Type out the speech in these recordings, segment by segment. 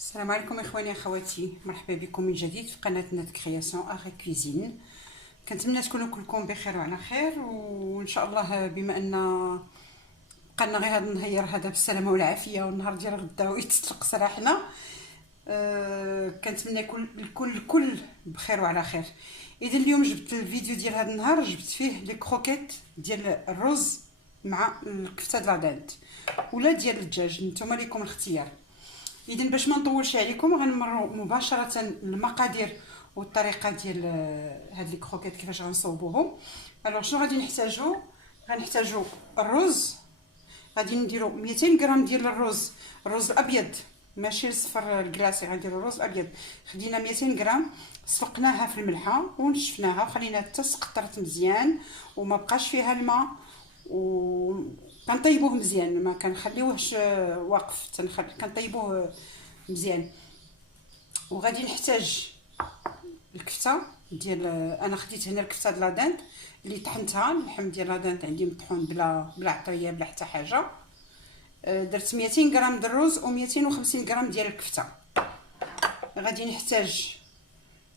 السلام عليكم اخواني اخواتي، مرحبا بكم من جديد في قناه نات كرياسيون اغي كويزين. كنتمنى تكونوا كلكم بخير وعلى خير، وان شاء الله بما ان بقالنا غير هذا النهار هذا بالسلامه والعافيه، والنهار ديال غدا ويتطلق سراحنا. كنتمنى يكون الكل بخير وعلى خير. اذا اليوم جبت الفيديو ديال هذا النهار، جبت فيه لي كروكيت ديال الرز مع الكفته د لادانت ولا ديال الدجاج، نتوما ليكم الاختيار. اذا باش ما نطولش عليكم غنمروا مباشره للمقادير والطريقه ديال هاد لي كروكيت كيفاش غنصوبوهم. الوغ شنو غادي نحتاجو؟ غنحتاجو الرز، غادي نديرو 200 غرام ديال الرز الابيض، ماشي الصفر الكلاصي، غنديرو الرز الابيض. خدينا 200 غرام، سلقناها في الملحه ونشفناها وخليناها حتى سقطرت مزيان وما بقاش فيها الماء، و كنطيبوه مزيان، ما كنخليوهش واقف، كنطيبوه مزيان. وغادي نحتاج الكفته ديال، انا خديت هنا الكفته د لادانت اللي طحنتها، اللحم ديال لادانت عندي مطحون بلا عطريه بلا حتى حاجه. درت 200 غرام د الرز و250 غرام ديال الكفته. غادي نحتاج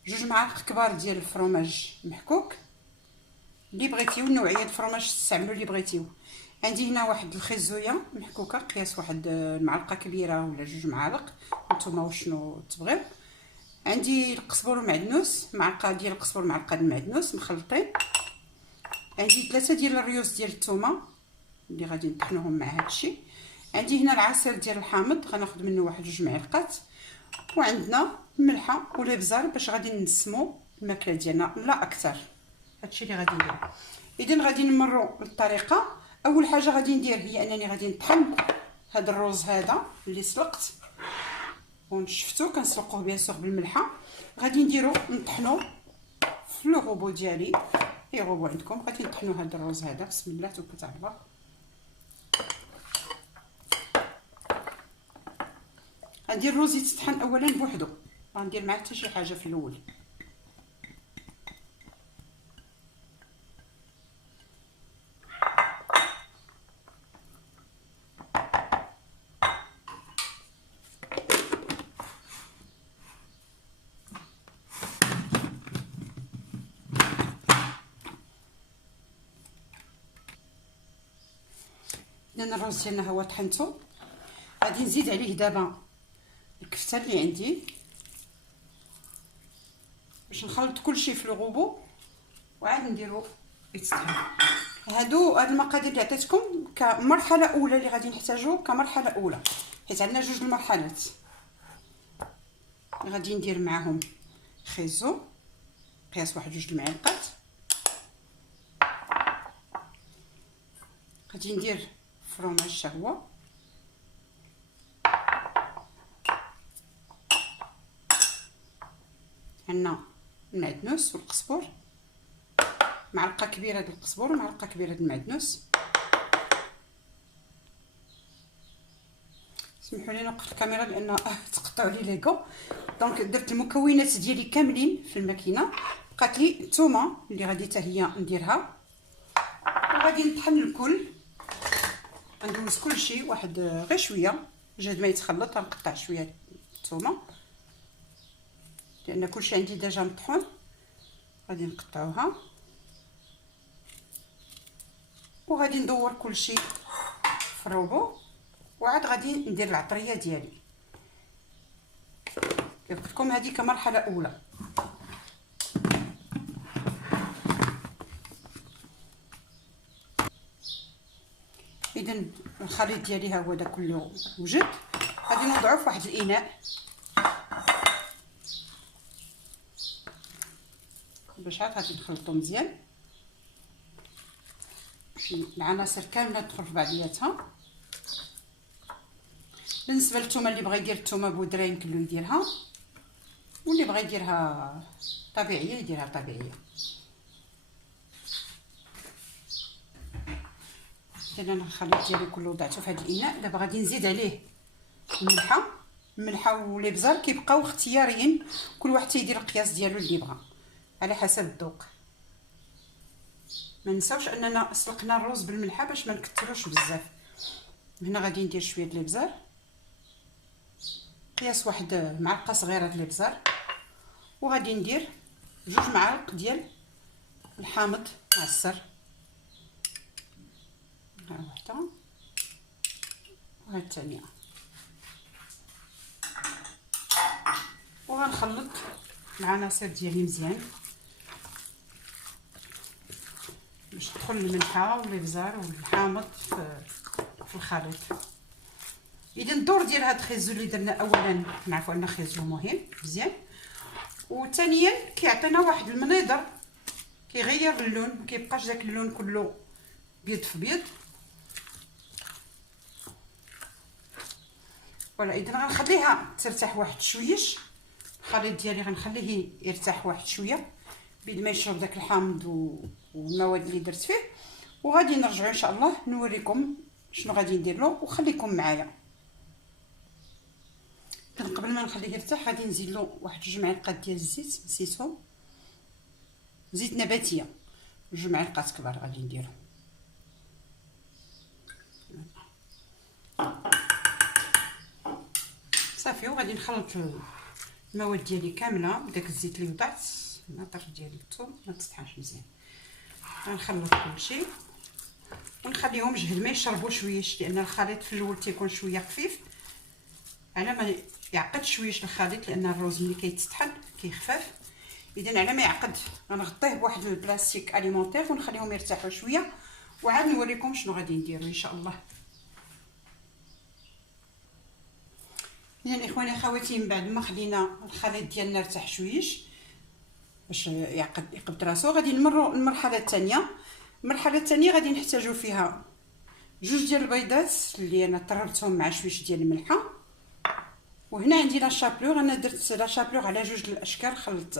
2 معالق كبار ديال الفرماج محكوك اللي بغيتيو، النوعيه د الفرماج تستعملوا اللي بغيتيو. عندي هنا واحد الخيزويه محكوكه قياس واحد المعلقه كبيره ولا 2 معالق، نتوما وشنو تبغيو. عندي القزبر والمعدنوس، معلقه ديال القزبر معلقه ديال المعدنوس مخلطين. عندي 3 ديال الريوس ديال الثومه اللي غادي نطحنوهم مع هادشي. عندي هنا العصير ديال الحامض، غناخذ منه واحد 2 معلقات. وعندنا ملحه والابزار باش غادي نسمو الماكله ديالنا لا اكثر. هادشي اللي غادي ندير. اذا غادي نمروا للطريقه. اول حاجه غادي ندير هي انني غادي نطحن هذا الرز هذا اللي سلقت ونشفتو، كنسلقوه بيان سور بالملحه. غادي نديرو نطحنو في لو روبو ديالي، اي روبو عندكم، غادي نطحنو هذا الرز هذا. بسم الله توكلت على الله. غندير الرز يتطحن اولا بوحدو، غندير معاه حتى شي حاجه في الاول. لان الرز ديالنا هو طحنتو، غادي نزيد عليه دابا الكفته اللي عندي باش نخلط كلشي في الغوبو وعاد نديرو يتطحن. هاد المقادير اللي عطيتكم كمرحله اولى اللي غادي نحتاجو كمرحله اولى، حيت عندنا 2 المرحلات. غادي ندير معاهم خيزو قياس واحد 2 المعالق. غادي ندير فرomاج حتى هو. عندنا المعدنوس والقزبر، معلقه كبيره ديال القزبر ومعلقه كبيره ديال المعدنوس. سمحوا لي نوقف الكاميرا لان تقطعوا لي ليغو. دونك درت المكونات ديالي كاملين في الماكينه، بقات لي الثومه اللي غادي حتى هي نديرها، وغادي نطحن الكل. غندوز كلشي واحد غير شويه جاد ما يتخلط. غنقطع شويه الثومه لان كلشي عندي ديجا مطحون. غادي نقطعوها وغادي ندور كلشي في الروبو، وعاد غادي ندير العطريه ديالي. كيف قلت لكم هذه كمرحله اولى. اذا الخليط ديالي ها هو دا كله وجد. غادي نوضعوه في واحد الاناء باش عاد غادي نخلطو مزيان، العناصر كامله تدخل في بعضياتها. بالنسبه للثومه، اللي بغى يدير الثومه بودره يمكن له يديرها، واللي بغى يديرها طبيعيه يديرها طبيعيه. اذا انا الخليط ديالي كله وضعته في هذا الاناء. دابا غادي نزيد عليه الملحه والابزار، كيبقاو اختياريين، كل واحد تيدير القياس ديالو اللي بغى على حسب الذوق. ما نساوش اننا سلقنا الرز بالملحه باش ما نكثروش بزاف. هنا غادي ندير شويه د الابزار قياس واحد معلقه صغيره ديال الابزار. وغادي ندير 2 معالق ديال الحامض معصر، ها وحده وها الثانيه. وغنخلط العناصر ديالي مزيان باش تدخل الملحه والابزار والحامض في الخليط. اذا الدور ديال هاد الخيزو اللي درنا اولا نعرفوا ان خيزو مهم مزيان، وثانيا كيعطينا واحد المنيضر كيغير اللون، ما كيبقاش داك اللون كله بيض في بيض. فوالا اذا غنخليها ترتاح واحد شويش، الخليط ديالي غنخليه يرتاح واحد شويه بيد ما يشرب داك الحامض والمواد اللي درت فيه. وغادي نرجعوا ان شاء الله نوريكم شنو غادي ندير له، وخليكم معايا. قبل ما نخليه يرتاح غادي نزيد له واحد 2 معالق ديال الزيت، نسيتهم، زيت نباتيه 2 معالق كبار غادي نديرو. صافي وغادي نخلط المواد ديالي كامله بداك الزيت اللي وضعت. النطر ديال الثوم ما تطحنش مزيان. غنخلط كلشي ونخليهم جهد ما يشربوا شويش، لان الخليط في الاول تيكون شويه خفيف على ما يعقد شويش الخليط، لان الروز ملي كيتطحن كيخفف. اذا على ما يعقد غنغطيه بواحد البلاستيك اليمونتير ونخليهم يرتاحوا شويه، وعاد نوريكم شنو غادي نديرو ان شاء الله. اذا اخواني اخواتي، من بعد ما خلينا الخليط ديالنا ارتاح شويش باش يقبض راسو، غادي نمروا للمرحله الثانيه. المرحله الثانيه غادي نحتاجوا فيها 2 ديال البيضات اللي انا طربتهم مع شويش ديال الملحه. وهنا عندي لا شابلور، انا درت لا شابلور على 2 الاشكال، خلطت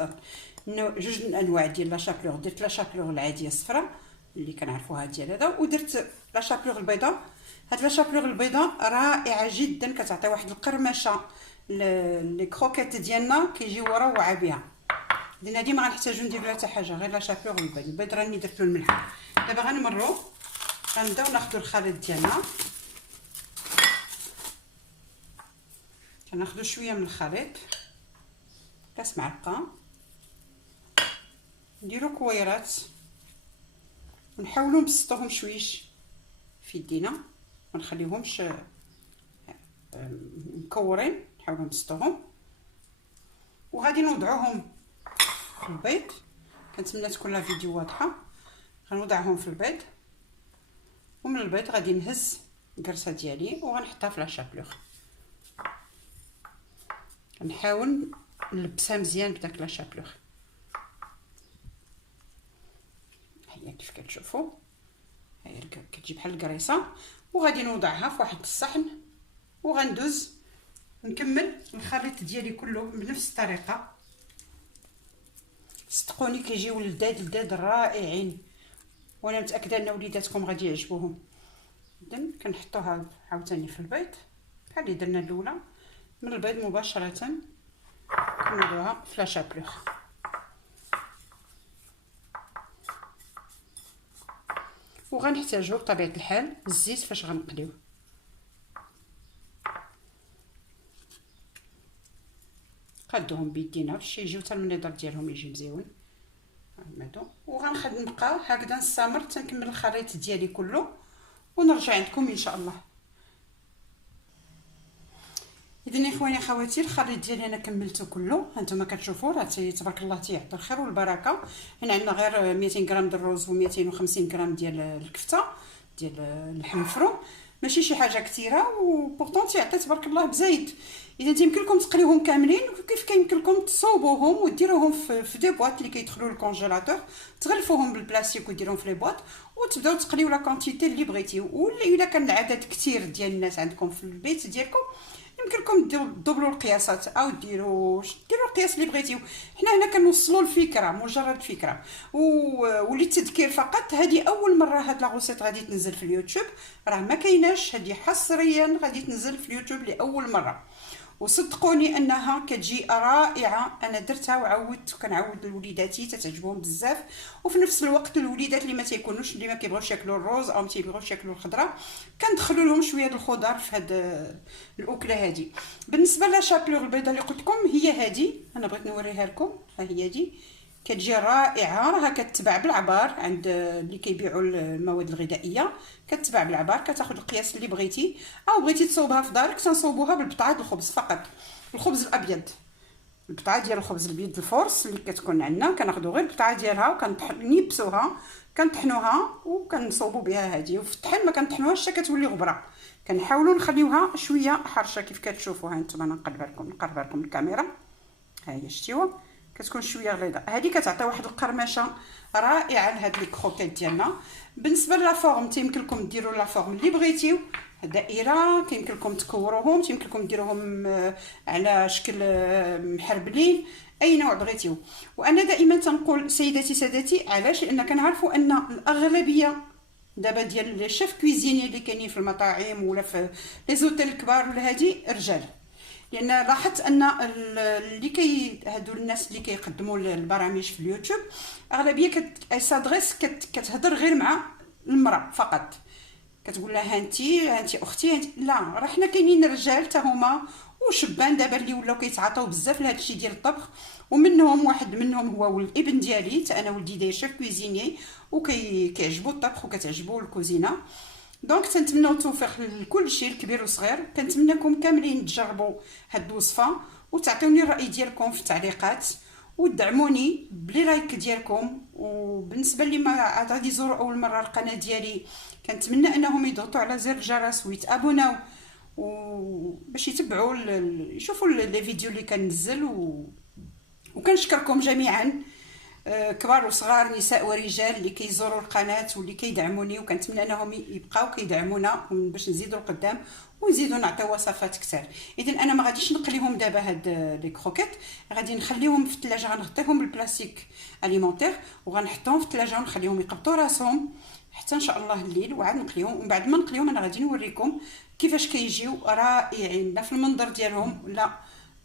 2 الانواع ديال لا شابلور. درت لا شابلور العاديه الصفراء اللي كنعرفوها ديال هذا، ودرت لا شابلور البيضاء. هاد لا شابلور البيضاء رائعه جدا، كتعطي واحد القرمشه لي كروكيت ديالنا كيجيو روعه بها. اذا هادي ما غنحتاجو نديرو لها حتى حاجه، غير لا شابلور البيض. البيض راني درت له الملح. دابا غنمروا غنبداو ناخذوا الخليط ديالنا، كناخذوا شويه من الخليط، كاس معلقه، نديرو كويرات ونحاولوا نبسطوهم شويش في يدينا، ما نخليهمش مكورين، نحاولوا نبسطوهم. وغادي نوضعوهم في البيض. كنتمنى تكون لا فيديو واضحه. غنوضعهم في البيض، ومن البيض غادي نهز الكرسه ديالي وغنحطها في لا شابلور. كنحاول نلبسها مزيان بداك لا شابلور. هي كيف كتشوفوا، هي كتجي بحال الكريسه. وغادي نوضعها في واحد الصحن وغندوز نكمل الخليط ديالي كله بنفس الطريقه. صدقوني كيجيو لذاذ رائعين، وانا متاكده ان وليداتكم غادي يعجبوهم. اذا كنحطوها عاوتاني في البيض بحال اللي درنا الاولى. من البيض مباشره كنوضعوها في لا شابلور. وغنحتاجو بطبيعه الحال الزيت فاش غنقليوه. قادوهم بيدينا باش يجيو حتى المنظر ديالهم يجي مزيون. هادو نبقى هكذا نستمر تنكمل الخليط ديالي كله ونرجع عندكم ان شاء الله. اذا اخواني اخواتي، الخليط ديالي انا كملته كله. هانتوما كتشوفوا راه تبارك الله تيعطي الخير والبركه. هنا عندنا غير 200 غرام ديال الرز و250 غرام ديال الكفته ديال اللحم مفروم، ماشي شي حاجه كثيره، وبورطون تيعطي تبارك الله بزايد. اذا يمكن لكم تقليوهم كاملين، وكيف كيمكن لكم تصوبوهم وديروهم في دي بواط اللي كيدخلوا للكونجيلاتور، تغلفوهم بالبلاستيك وديروهم في لي بواط وتبداو تقليو لا كونتيتي اللي بغيتيو. ولا الا كان العدد كثير ديال الناس عندكم في البيت ديالكم، يمكن لكم تدبلوا القياسات او ديروا القياس اللي بغيتيو. حنا هنا كنوصلوا الفكره، مجرد فكره وللتذكير فقط. هذه اول مره هاد لا غوسيت غادي تنزل في اليوتيوب، راه ما كايناش، هذه حصريا غادي تنزل في اليوتيوب لاول مره. وصدقوني انها كتجي رائعه. انا درتها وعودت وكنعود لوليداتي تتعجبهم بزاف. وفي نفس الوقت الوليدات اللي ما تيكونوش اللي ما كيبغيوش ياكلوا الروز او ما تيبغيوش ياكلوا الخضره كندخلوا لهم شويه د الخضر في هاد الاكله هذه. بالنسبه لا شابلور البيضه اللي قلت لكم هي هذه، انا بغيت نوريها لكم. ها هي دي كتجي رائعه، راها كتباع بالعبار عند اللي كيبيعوا المواد الغذائيه. كتباع بالعبار، كتاخذ القياس اللي بغيتي، او بغيتي تصوبها في دارك تنصوبوها بالبطاعه الخبز فقط، الخبز الابيض، البطاعه ديال الخبز الابيض الفورس اللي كتكون عندنا. كناخذوا غير البطاعه ديالها وكنيبسوها، كنطحنوها وكنصوبوا بها هذه. وفي الطحن ما كنطحنوهاش حتى كتولي غبره، كنحاولوا نخليوها شويه حرشه كيف كتشوفوا. ها انتم انا نقرب لكم الكاميرا. ها هي شتيوا كتكون شويه غليظه. هذه كتعطي واحد القرمشه رائعه لهاد لي كروكيت ديالنا. بالنسبه لا فورم تيمكن لكم ديروا لا فورم اللي بغيتيو، دائره كيمكن لكم تكوروهم، تيمكن لكم ديروهم على شكل محربلين، اي نوع بغيتيو. وانا دائما تنقول سيداتي سادتي، علاش؟ لان كنعرفوا ان الاغلبيه دابا ديال لي شيف كويزيني اللي كاينين في المطاعم ولا في لي زوتيل الكبار ولا هادي رجال. لان لاحظت ان اللي هادو الناس اللي كيقدموا البرامج في اليوتيوب اغلبيه سادريس كتهضر غير مع المراه فقط، كتقول لها انتي اختي لا، راه حنا كاينين رجال حتى هما وشبان دابا اللي ولاو كيتعاطاو بزاف لهذا الشيء ديال الطبخ. ومنهم واحد منهم هو الابن ديالي، حتى انا ولدي داير شيف كويزيني وكيعجبو الطبخ وكتعجبو الكوزينه. دونك تنتمناو التوفيق لكل شيء الكبير والصغير. كنتمنىكم كاملين تجربوا هاد الوصفه وتعطيوني الراي ديالكم في التعليقات ودعموني بلي لايك ديالكم. وبالنسبه اللي ما عاد غادي يزوروا اول مره القناه ديالي كنتمنى انهم يضغطوا على زر الجرس ويتابوناو باش يتبعوا يشوفوا لي فيديو اللي كننزل. وكنشكركم جميعا كبار وصغار، نساء ورجال اللي كيزوروا القناه واللي كيدعموني، وكنتمنى انهم يبقاو كيدعمونا باش نزيدوا لقدام ونزيدوا نعطيو وصفات كثر. اذا انا ما غاديش نقليهم دابا هاد لي كروكيت، غادي نخليهم في الثلاجه، غنغطيهم بالبلاستيك اليمونتير وغنحطهم في الثلاجه ونخليهم يقبطوا راسهم حتى ان شاء الله الليل، وعاد نقليهم. ومن بعد ما نقليهم انا غادي نوريكم كيفاش كيجيو رائعين، لا في المنظر ديالهم لا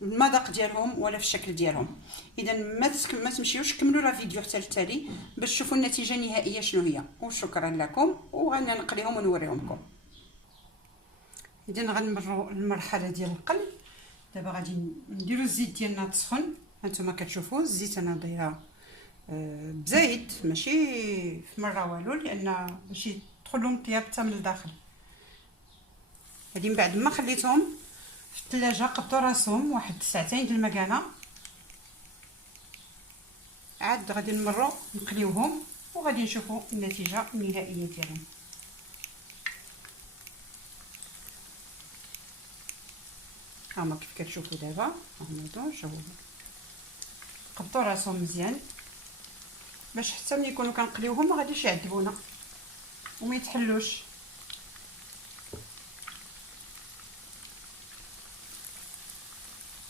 المذاق ديالهم ولا في الشكل ديالهم. اذا ما تمشيوش كملوا لا فيديو حتى التالي باش تشوفوا النتيجه النهائيه شنو هي. وشكرا لكم، وغادي نقليهم ونوريهم لكم. اذا غنمروا المرحله ديال القل. دابا غادي نديروا الزيت ديالنا تسخن. هانتوما كتشوفوا الزيت انا دايره بزايد ماشي في مره والو، لان باش يدخل لهم الطياب حتى من الداخل. هذه من بعد ما خليتهم في الثلاجه قبطوا راسهم واحد ساعتين د المكانه، عاد غادي نمروا نقليوهم وغادي نشوفوا النتيجه النهائيه ديالهم. هما كيف كتشوفوا دابا هما قبطوا راسهم مزيان باش حتى ملي يكونوا كنقليوهم ما غاديش يعذبونا وما يتحلوش.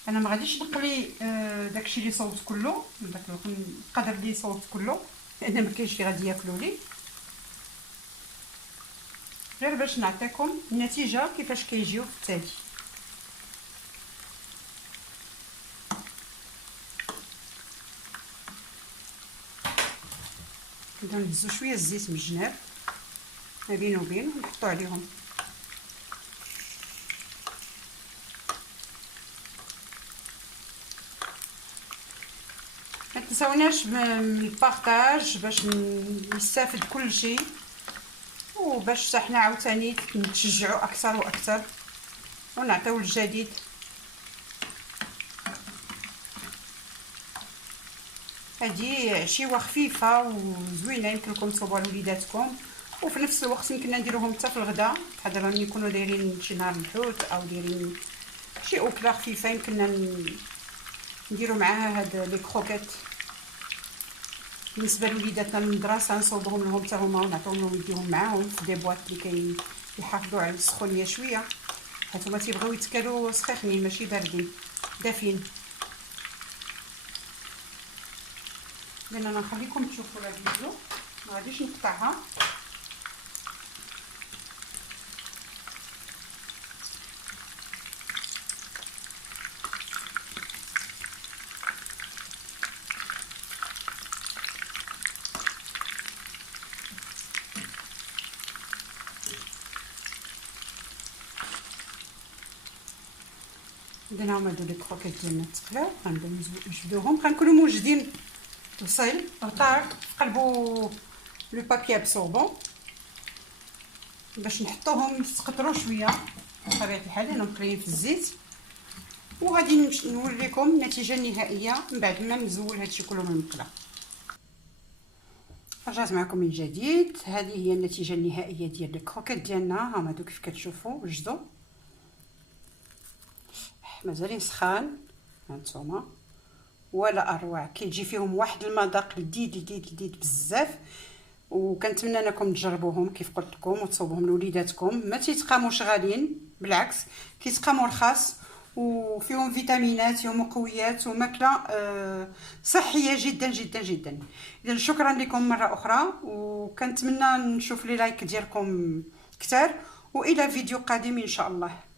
انا ما غاديش نقلي داكشي اللي صوت كله، داك القدر اللي صوت كله، لان ما كاينش اللي غادي ياكلوا لي، غير باش نعطيكم النتيجه كيفاش كيجيو في التالي. نبداو نهزو شويه الزيت من الجناب ما بين وبين ونحطوا عليهم. ما تنساوناش من البارطاج باش نستافد كل شيء، وباش حنا عاوتاني نتشجعوا اكثر واكثر ونعطيو الجديد. هذه عشيوه خفيفه وزوينه يمكن لكم تصوبوها لوليداتكم، وفي نفس الوقت يمكن نديروهم حتى في الغداء، بحال دابا ملي يكونوا دايرين شي نهار الحوت او دايرين شي اكله خفيفه يمكننا نديروا معاها هاد لي كروكيت. بالنسبه لوليداتنا للمدرسه نصوبوهم لهم حتى هما ونعطيهم لهم يديهم معاهم في دي بواط اللي كيحافظوا على السخونيه شويه، حيت هما تيبغيو يتكالوا سخيخين ماشي باردين دافين. لان انا نخليكم تشوفوا لا فيديو، ما غاديش نقطعها. عندنا هما هادو لي كروكيت ديالنا تقلاو، غنبداو نجبدوهم، غنكونوا موجدين البصيل رطاب في قلبو لو بابي ابسوربون باش نحطوهم يتقطروا شويه بطبيعه الحال لانهم مقليين في الزيت. وغادي نوريكم النتيجه النهائيه من بعد ما نزول هادشي كله من المقله. رجعت معكم من جديد. هذه هي النتيجه النهائيه ديال الكروكيت ديالنا. هما هادو كيف كتشوفوا وجدوا مازالين سخان هانتوما، ولا اروع. كيجي فيهم واحد المذاق لذيذ لذيذ لذيذ بزاف، وكنتمنى انكم تجربوهم كيف قلت لكم وتصوبوهم لوليداتكم. ما تيتقاموش غاليين، بالعكس كيتقاموا رخاص وفيهم فيتامينات ومقويات وماكله صحيه جدا جدا جدا. اذا شكرا لكم مره اخرى، وكنتمنى نشوف لي لايك ديالكم كتار، والى فيديو قادم ان شاء الله.